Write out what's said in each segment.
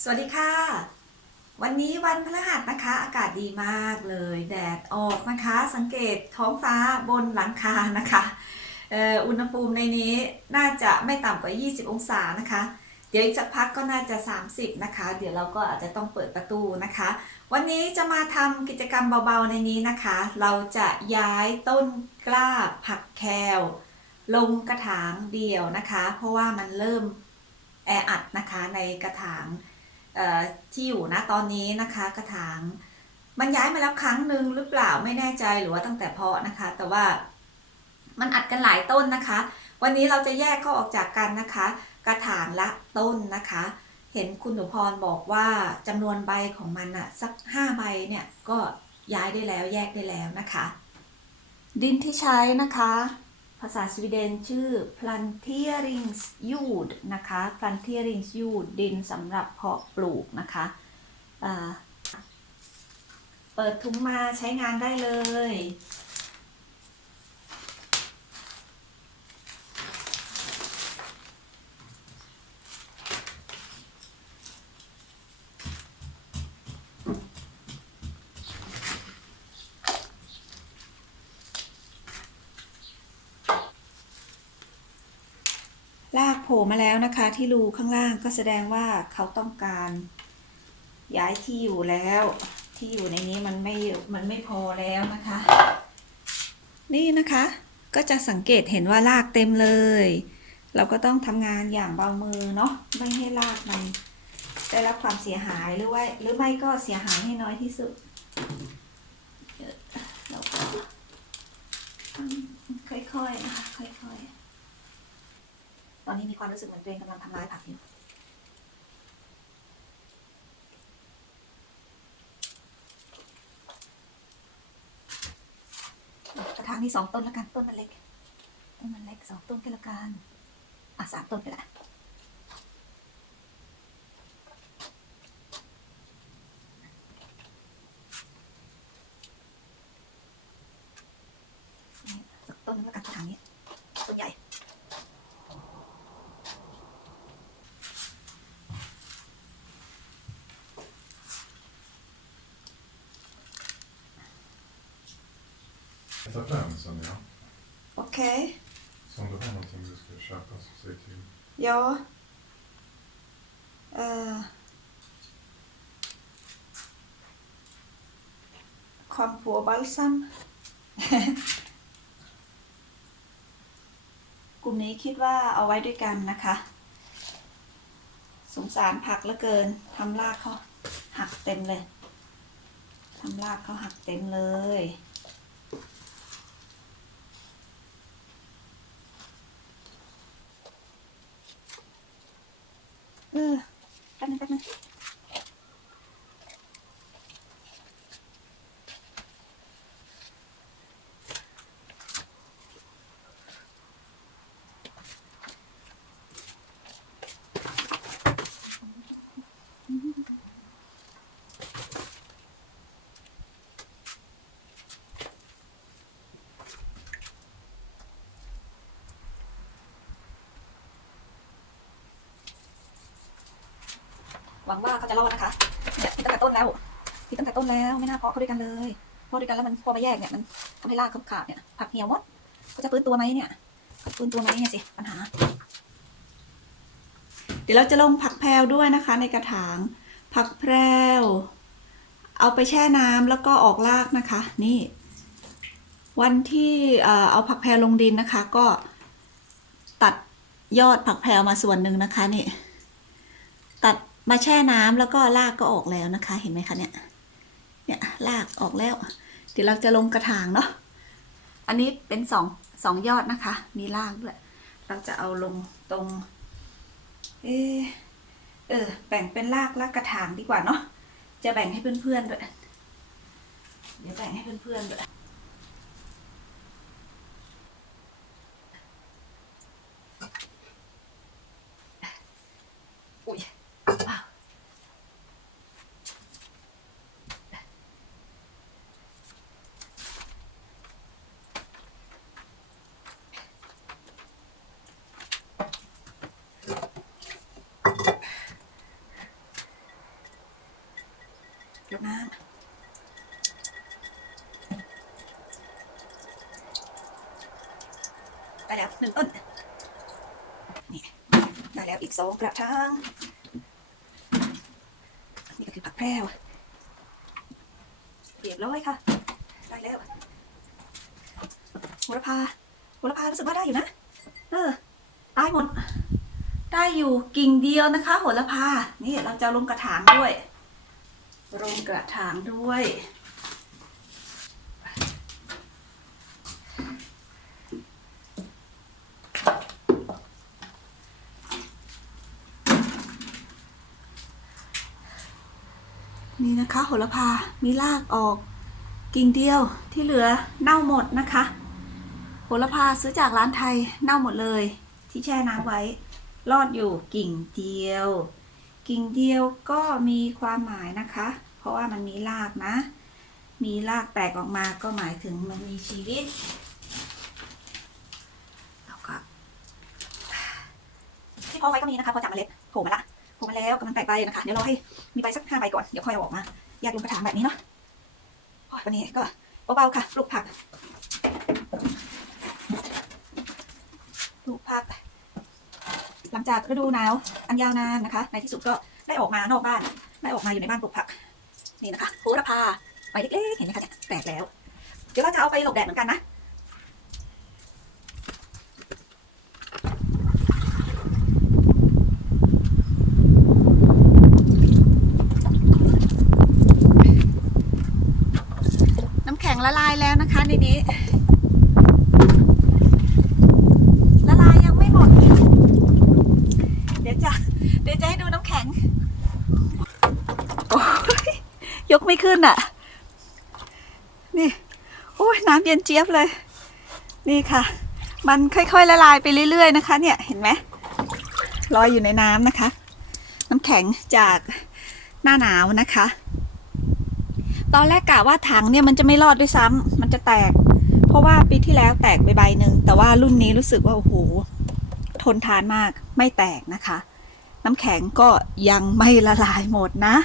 สวัสดีค่ะ วันนี้วันพฤหัสนะคะ อากาศดีมากเลย แดดออกนะคะ สังเกตท้องฟ้าบนหลังคานะคะอุณหภูมิในนี้น่าจะไม่ต่ำกว่า 20 องศานะคะ เดี๋ยวอีกสักพักก็น่าจะ 30 นะคะ เดี๋ยวเราก็อาจจะต้องเปิดประตูนะคะ วันนี้จะมาทำกิจกรรมเบาๆในนี้นะคะ เราจะย้ายต้นกล้าผักแคลลงกระถางเดียวนะคะ เพราะว่ามันเริ่มแออัดนะคะในกระถาง ที่อยู่นะตอนนี้นะคะกระถางมันย้ายมาแล้วครั้งหนึ่งหรือเปล่าไม่แน่ใจหรือว่าตั้งแต่เพาะนะคะ แต่ว่ามันอัดกันหลายต้นนะคะ วันนี้เราจะแยกเขาออกจากกันนะคะ กระถางละต้นนะคะ เห็นคุณหนูพรบอกว่าจำนวนใบของมันอะสักห้าใบเนี่ยก็ย้ายได้แล้วแยกได้แล้วนะคะ ดินที่ใช้นะคะ ภาษาสวีเดนชื่อ planteringsjord นะคะ planteringsjord ดินสำหรับเพาะปลูกนะคะเปิดถุงมาใช้งานได้เลย โผล่มาแล้วนะคะที่รูข้างล่างก็แสดงว่าเขาต้องการ ย้ายที่อยู่แล้ว ที่อยู่ในนี้มันไม่มันไม่พอแล้วนะคะ นี่นะคะก็จะสังเกตเห็นว่าลากเต็มเลย เราก็ต้องทำงานอย่างเบามือเนาะไม่ให้ลากมันได้รับความเสียหายหรือว่าหรือไม่ก็เสียหายให้น้อยที่สุดเราก็ค่อยๆนะคะค่อยๆ ตอนนี้มีความรู้สึกเหมือนตัวเองกำลังทำร้ายผักอยู่กระถางนี่สองต้นแล้วกัน ต้นมันเล็ก ต้นมันเล็กสองต้นก็แล้วกัน อะสามต้นก็ละนี่สักต้นนึงแล้วกันกระถางนี้ ต้นใหญ่ Ta fram sen ja. โอเค Så om du har någonting du ska köpa så säg till. Ja. Uh. Kom på balsam กลุ่มนี้คิดว่าเอาไว้ด้วยกันนะคะ สงสารผักเหลือเกินทำรากเขาหักเต็มเลยทำรากเขาหักเต็มเลย เออแป๊บนึงแป๊บนึงห วังว่าเขาจะรอดนะคะเนี่ยคิดตั้งแต่ต้นแล้วคิดตั้งแต่ต้นแล้วไม่น่าเพาะเขาด้วยกันเลยเพาะด้วยกันแล้วมันพอมาแยกเนี่ยมันทำให้รากเขาขาดเนี่ยผักเหี่ยวหมดเขาจะฟื้นตัวไหมเนี่ยฟื้นตัวไหมเนี่ยสิปัญหา เดี๋ยวเราจะลงผักแพรวด้วยนะคะ ในกระถาง ผักแพรวเอาไปแช่น้ำแล้วก็ออกรากนะคะ นี่ วันที่เอ่อเอาผักแพรวลงดินนะคะ ก็ตัดยอดผักแพรวมาส่วนหนึ่งนะคะนี่ ตัด มาแช่น้ำแล้วก็รากก็ออกแล้วนะคะ เห็นไหมคะเนี่ยเนี่ยรากออกแล้ว เดี๋ยวเราจะลงกระถางเนาะอันนี้เป็นสองสองยอดนะคะ มีรากด้วย เราจะเอาลงตรง เออเออแบ่งเป็นรากและกระถางดีกว่าเนาะจะแบ่งให้เพื่อนๆด้วยเดี๋ยวแบ่งให้เพื่อนๆด้วยว้าว น้ำได้แล้วหนึ่งต้นนี่ได้แล้วอีกสองกระถางนี่ก็คือผักแพรวเรียบร้อยค่ะ ได้แล้วโหระพาโหระพารู้สึกว่าได้อยู่นะ เออได้หมด ได้อยู่กิ่งเดียวนะคะโหระพา นี่เราจะลงกระถางด้วย ลงกระถางด้วย นี่นะคะโหระพา มีรากออกกิ่งเดียวที่เหลือเน่าหมดนะคะ โหระพาซื้อจากร้านไทยเน่าหมดเลย ที่แช่น้ำไว้ รอดอยู่กิ่งเดียว กิ่งเดียวก็มีความหมายนะคะ เพราะว่ามันมีรากนะ มีรากแตกออกมาก็หมายถึงมันมีชีวิตแล้วก็ที่เพอไว้ก็มีนะคะพอจากเมล็ดโผล่มาละโผล่มาแล้วกำลังแตกใบนะคะ เดี๋ยวรอให้มีใบสักห้าใบก่อนเดี๋ยวค่อยเอาออกมา อยากลงกระถางแบบนี้เนาะวันนี้ก็เบาๆค่ะปลูกผักปลูกผัก หลั งจากฤดูหนาวอันยาวนานนะคะ ในที่สุดก็ได้ออกมานอกบ้าน ได้ออกมาอยู่ในบ้านปลูกผัก นี่นะคะโหระพาใบเล็กๆเห็นไหมคะเนี่ยแตกแล้ว เดี๋ยวเราจะเอาไปหลบแดดเหมือนกันนะน้ำแข็งละลายแล้วนะคะในนี้ ละลายยังไม่หมดเดี๋ยวจะ เดี๋ยวจะให้ดูน้ำแข็งโอ้ยยกไม่ขึ้นอะ นี่โอ้ยน้ำเย็นเจี๊ยบเลย นี่ค่ะ มันค่อยๆละลายไปเรื่อย ๆ นะคะ เนี่ยเห็นไหมลอยอยู่ในน้ำนะคะ น้ำแข็งจากหน้าหนาวนะคะ ตอนแรกกะว่าถังเนี่ยมันจะไม่รอดด้วยซ้ำมันจะแตก เพราะว่าปีที่แล้วแตกไปใบหนึ่งแต่ว่ารุ่นนี้รู้สึกว่าโอ้โหทนทานมากไม่แตกนะคะ น้ำแข็งก็ยังไม่ละลายหมดนะ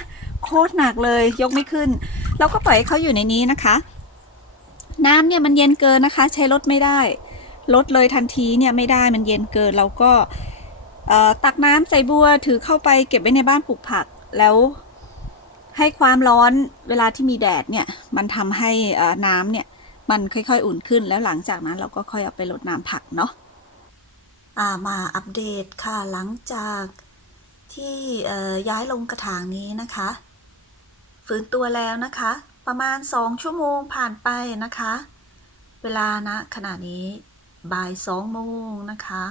โคตรหนักเลยยกไม่ขึ้น เราก็ปล่อยให้เขาอยู่ในนี้นะคะ น้ำเนี่ยมันเย็นเกินนะคะ ใช้รถไม่ได้ลดเลยทันทีเนี่ยไม่ได้มันเย็นเกินเราก็ตักน้ำใส่บัวถือเข้าไปเก็บไว้ในบ้านปลูกผักแล้วให้ความร้อนเวลาที่มีแดดเนี่ยมันทำให้น้ำเนี่ยมันค่อยๆอุ่นขึ้นแล้วหลังจากนั้นเราก็ค่อยเอาไปรดน้ำผักเนาะามาอัปเดตค่ะหลังจาก ที่ย้ายลงกระถางนี้นะคะ ฟื้นตัวแล้วนะคะ ประมาณ 2 ชั่วโมงผ่านไปนะคะ เวลานะขณะนี้บ่าย2โมงนะคะ